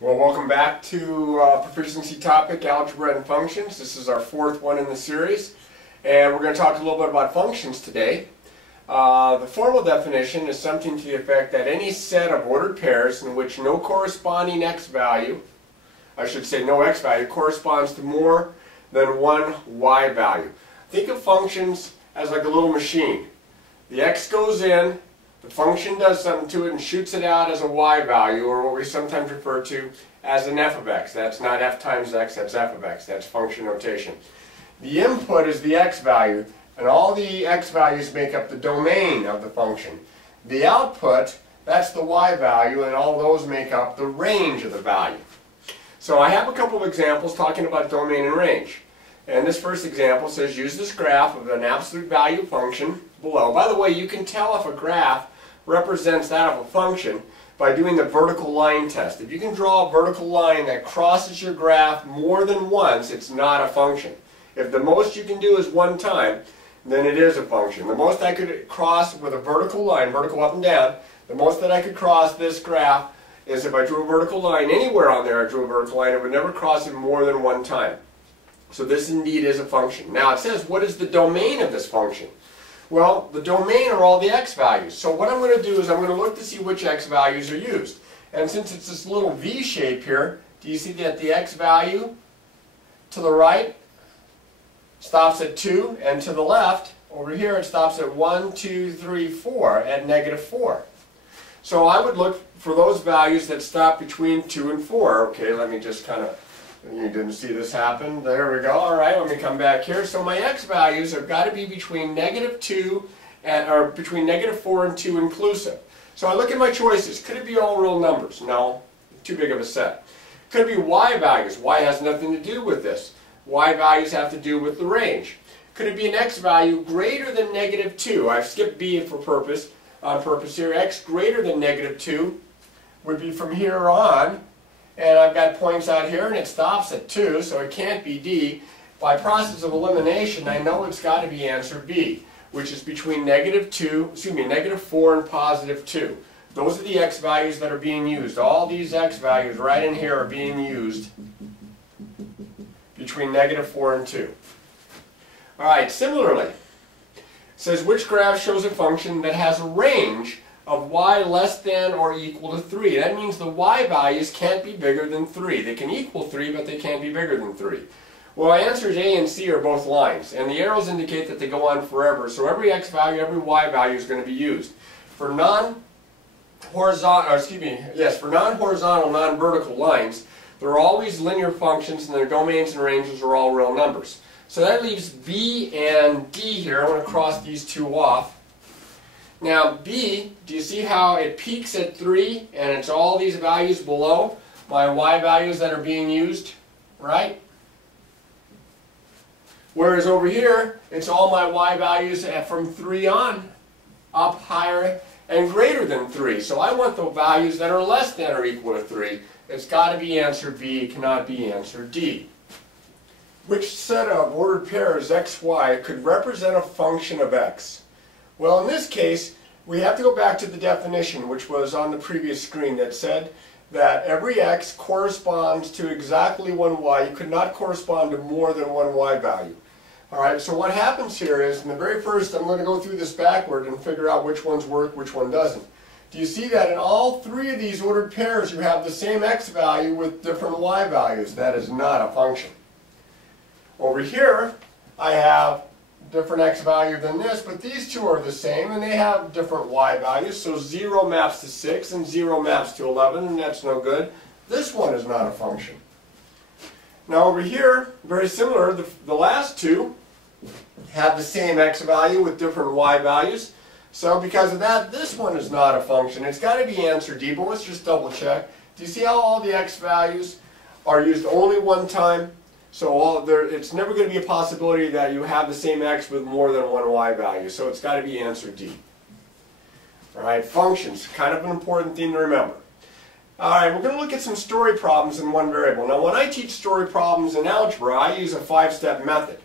Well, welcome back to Proficiency topic, Algebra and Functions. This is our fourth one in the series, and we're going to talk a little bit about functions today. The formal definition is something to the effect that any set of ordered pairs in which no corresponding x value, I should say no x value, corresponds to more than one y value. Think of functions as like a little machine. The x goes in, the function does something to it and shoots it out as a y value, or what we sometimes refer to as an f of x. That's not f times x, that's f of x. That's function notation. The input is the x value, and all the x values make up the domain of the function. The output, that's the y value, and all those make up the range of the value. So I have a couple of examples talking about domain and range. And this first example says use this graph of an absolute value function below. By the way, you can tell if a graph represents that of a function by doing the vertical line test. If you can draw a vertical line that crosses your graph more than once, it's not a function. If the most you can do is one time, then it is a function. The most I could cross with a vertical line, vertical up and down, the most that I could cross this graph is if I drew a vertical line anywhere on there, I drew a vertical line, it would never cross it more than one time. So this indeed is a function. Now it says, what is the domain of this function? Well, the domain are all the x values. So what I'm going to do is I'm going to look to see which x values are used. And since it's this little V shape here, do you see that the x value to the right stops at 2, and to the left, over here, it stops at 1, 2, 3, 4, at -4. So I would look for those values that stop between 2 and 4. Okay, let me just kind of... You didn't see this happen. There we go. All right, let me come back here. So my x values have got to be between -2 and, or between -4 and 2 inclusive. So I look at my choices. Could it be all real numbers? No, too big of a set. Could it be y values? Y has nothing to do with this. Y values have to do with the range. Could it be an x value greater than -2? I've skipped b on purpose here. X greater than -2 would be from here on. And I've got points out here, and it stops at 2, so it can't be D. By process of elimination, I know it's got to be answer B, which is between -4 and +2. Those are the x values that are being used. All these x values right in here are being used between -4 and 2. All right, similarly, it says which graph shows a function that has a range of y less than or equal to 3. That means the y values can't be bigger than 3. They can equal 3, but they can't be bigger than 3. Well, answers A and C are both lines, and the arrows indicate that they go on forever. So every x value, every y value is going to be used. For non-horizontal, non-vertical lines, there are always linear functions, and their domains and ranges are all real numbers. So that leaves B and D here. I'm going to cross these two off. Now B, do you see how it peaks at 3 and it's all these values below my y values that are being used, right? Whereas over here, it's all my y values from 3 on, up higher and greater than 3. So I want the values that are less than or equal to 3. It's got to be answer B, it cannot be answer D. Which set of ordered pairs x, y could represent a function of x? Well, in this case, we have to go back to the definition, which was on the previous screen, that said that every x corresponds to exactly one y. You could not correspond to more than one y value. All right, so what happens here is, in the very first, I'm going to go through this backward and figure out which ones work, which one doesn't. Do you see that in all three of these ordered pairs, you have the same x value with different y values? That is not a function. Over here, I have different x value than this, but these two are the same and they have different y values. So 0 maps to 6 and 0 maps to 11, and that's no good. This one is not a function. Now over here, very similar, the last two have the same x value with different y values. So because of that, this one is not a function. It's got to be answer D, but let's just double check. Do you see how all the x values are used only one time? So it's never going to be a possibility that you have the same x with more than one y value. So it's got to be answer D. All right, functions, kind of an important thing to remember. All right, we're going to look at some story problems in one variable. Now, when I teach story problems in algebra, I use a 5-step method.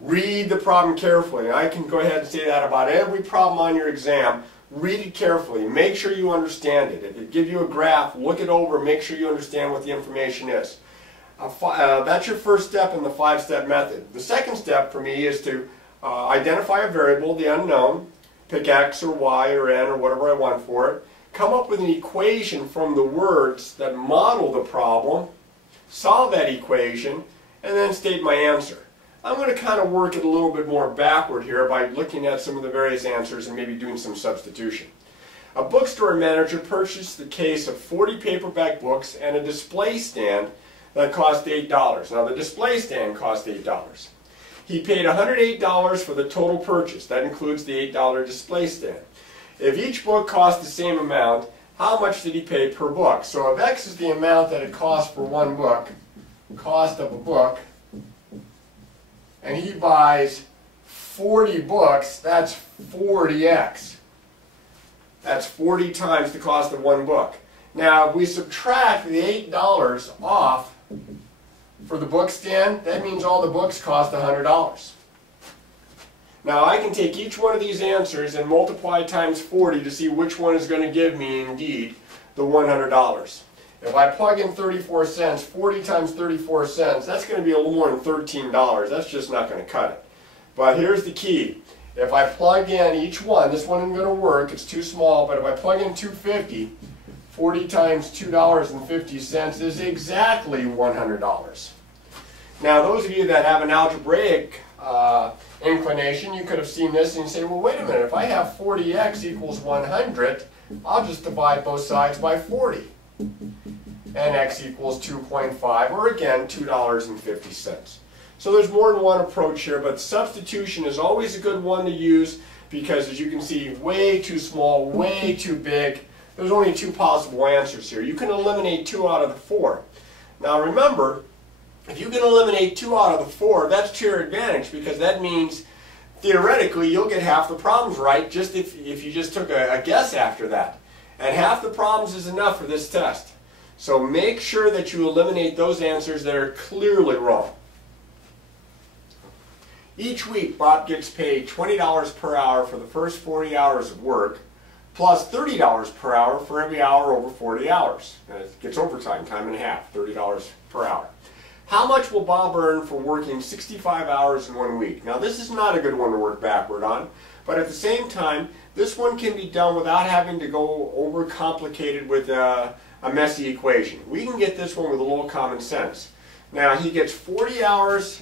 Read the problem carefully. I can go ahead and say that about every problem on your exam. read it carefully. Make sure you understand it. If it gives you a graph, look it over. Make sure you understand what the information is. That's your first step in the 5-step method. The second step for me is to identify a variable, the unknown, pick x or y or n or whatever I want for it, come up with an equation from the words that model the problem, solve that equation, and then state my answer. I'm going to kind of work it a little bit more backward here by looking at some of the various answers and maybe doing some substitution. A bookstore manager purchased the case of 40 paperback books and a display stand that cost $8. Now the display stand cost $8. He paid $108 for the total purchase. That includes the $8 display stand. If each book cost the same amount, how much did he pay per book? So if X is the amount that it costs for one book, cost of a book, and he buys 40 books, that's 40x. That's 40 times the cost of one book. Now, if we subtract the $8 off for the book stand, that means all the books cost $100. Now, I can take each one of these answers and multiply times 40 to see which one is going to give me, indeed, the $100. If I plug in 34 cents, 40 times 34 cents, that's going to be a little more than $13. That's just not going to cut it. But here's the key. If I plug in each one, this one isn't going to work, it's too small, but if I plug in 250, 40 times $2.50 is exactly $100. Now, those of you that have an algebraic inclination, you could have seen this and you say, well, wait a minute, if I have 40x equals 100, I'll just divide both sides by 40. And x equals 2.5, or again, $2.50. So there's more than one approach here, but substitution is always a good one to use because, as you can see, way too small, way too big. There's only 2 possible answers here. You can eliminate 2 out of the 4. Now remember, if you can eliminate 2 out of the 4, that's to your advantage because that means theoretically you'll get half the problems right just if you just took a guess after that. And half the problems is enough for this test. So make sure that you eliminate those answers that are clearly wrong. Each week, Bob gets paid $20 per hour for the first 40 hours of work, plus $30 per hour for every hour over 40 hours. And it gets overtime, time and a half, $30 per hour. How much will Bob earn for working 65 hours in 1 week? Now, this is not a good one to work backward on, but at the same time, this one can be done without having to go overcomplicated with a messy equation. We can get this one with a little common sense. Now, he gets 40 hours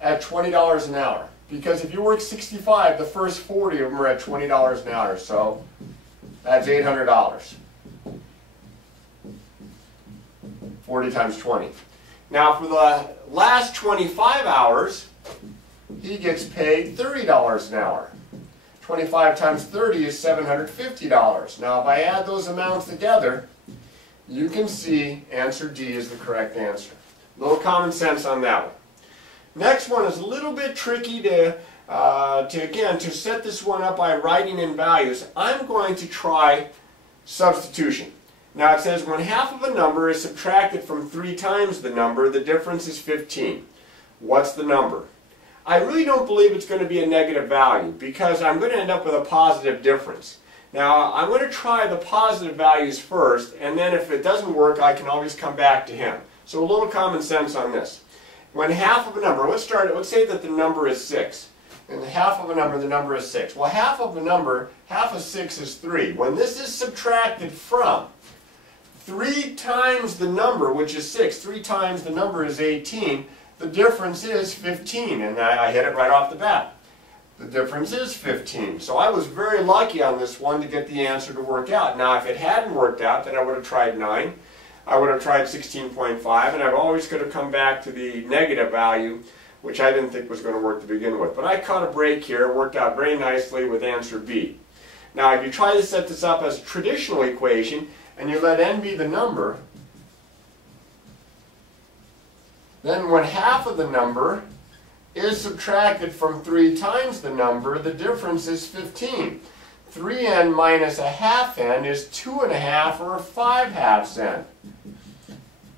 at $20 an hour. Because if you work 65, the first 40 of them are at $20 an hour. So that's $800. 40 times 20. Now, for the last 25 hours, he gets paid $30 an hour. 25 times 30 is $750. Now, if I add those amounts together, you can see answer D is the correct answer. A little common sense on that one. Next one is a little bit tricky to set this one up by writing in values. I'm going to try substitution. Now it says when half of a number is subtracted from 3 times the number, the difference is 15. What's the number? I really don't believe it's going to be a negative value because I'm going to end up with a positive difference. Now I'm going to try the positive values first, and then if it doesn't work, I can always come back to him. So a little common sense on this. When half of a number, let's say that the number is 6. And half of a number, the number is 6. Well, half of a number, half of 6 is 3. When this is subtracted from 3 times the number, which is 6, 3 times the number is 18, the difference is 15. And I hit it right off the bat. The difference is 15. So I was very lucky on this one to get the answer to work out. Now, if it hadn't worked out, then I would have tried 9. I would have tried 16.5, and I always could have come back to the negative value, which I didn't think was going to work to begin with. But I caught a break here. It worked out very nicely with answer B. Now, if you try to set this up as a traditional equation, and you let n be the number, then when half of the number is subtracted from 3 times the number, the difference is 15. 3n minus a half n is 2.5 or 5/2 n.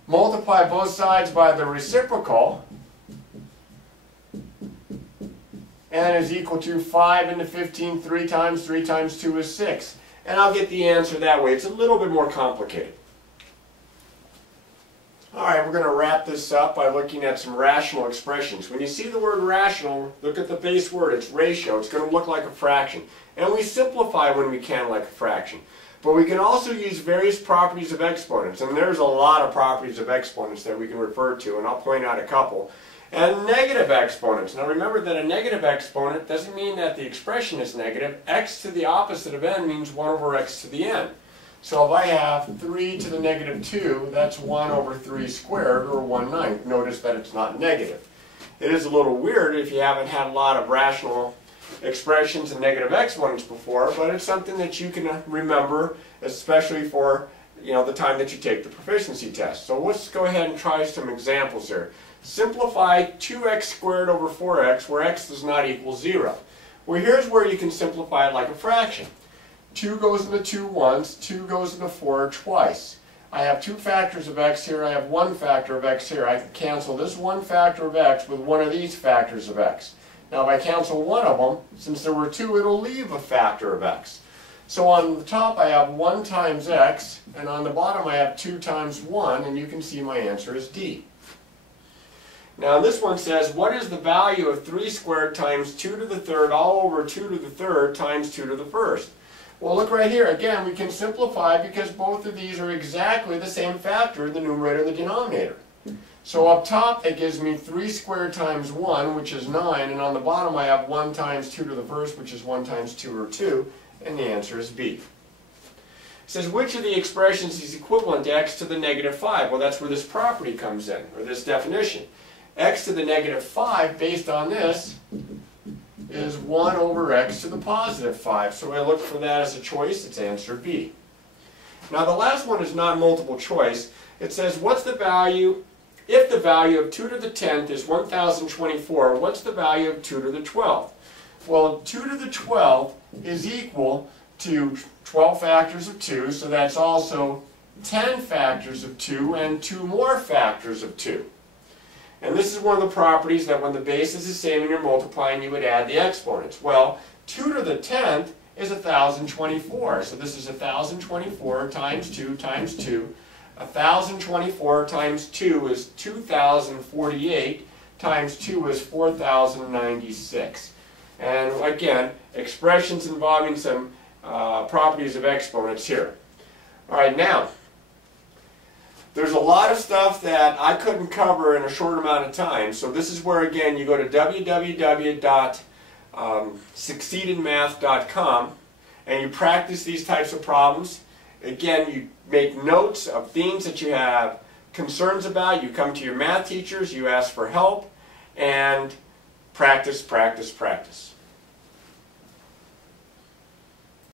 Multiply both sides by the reciprocal, n is equal to 5 into 15, 3 times 2 is 6. And I'll get the answer that way. It's a little bit more complicated. Alright, we're going to wrap this up by looking at some rational expressions. When you see the word rational, look at the base word. It's ratio. It's going to look like a fraction. And we simplify when we can like a fraction. But we can also use various properties of exponents. And there's a lot of properties of exponents that we can refer to, and I'll point out a couple. And negative exponents. Now remember that a negative exponent doesn't mean that the expression is negative. X to the opposite of n means 1 over x to the n. So if I have 3 to the negative 2, that's 1 over 3 squared, or 1/9. Notice that it's not negative. It is a little weird if you haven't had a lot of rational expressions and negative exponents before, but it's something that you can remember, especially for the time that you take the proficiency test. So let's go ahead and try some examples here. Simplify 2x squared over 4x, where x does not equal 0. Well, here's where you can simplify it like a fraction. 2 goes into 2 once, 2 goes into 4 twice. I have 2 factors of x here, I have 1 factor of x here. I can cancel this 1 factor of x with one of these factors of x. Now if I cancel one of them, since there were 2, it'll leave a factor of x. So on the top I have 1 times x, and on the bottom I have 2 times 1, and you can see my answer is D. Now this one says, what is the value of 3 squared times 2 to the third all over 2 to the third times 2 to the first? Well, look right here. Again, we can simplify because both of these are exactly the same factor in the numerator and the denominator. So up top, it gives me 3 squared times 1, which is 9, and on the bottom I have 1 times 2 to the first, which is 1 times 2, or 2, and the answer is B. It says, which of the expressions is equivalent to x to the negative 5? Well, that's where this property comes in, or this definition. X to the negative 5, based on this, is 1 over x to the positive 5. So I look for that as a choice. It's answer B. Now the last one is not multiple choice. It says, what's the value, if the value of 2 to the 10th is 1024, what's the value of 2 to the 12th? Well, 2 to the 12th is equal to 12 factors of 2, so that's also 10 factors of 2 and 2 more factors of 2. And this is one of the properties that when the base is the same and you're multiplying, you would add the exponents. Well, 2 to the 10th is 1024. So this is 1024 times 2 times 2. 1024 times 2 is 2048 times 2 is 4096. And again, expressions involving some properties of exponents here. All right, now, there's a lot of stuff that I couldn't cover in a short amount of time, so this is where, again, you go to www.succeedinmath.com and you practice these types of problems. Again, you make notes of themes that you have concerns about. You come to your math teachers, you ask for help, and practice, practice, practice.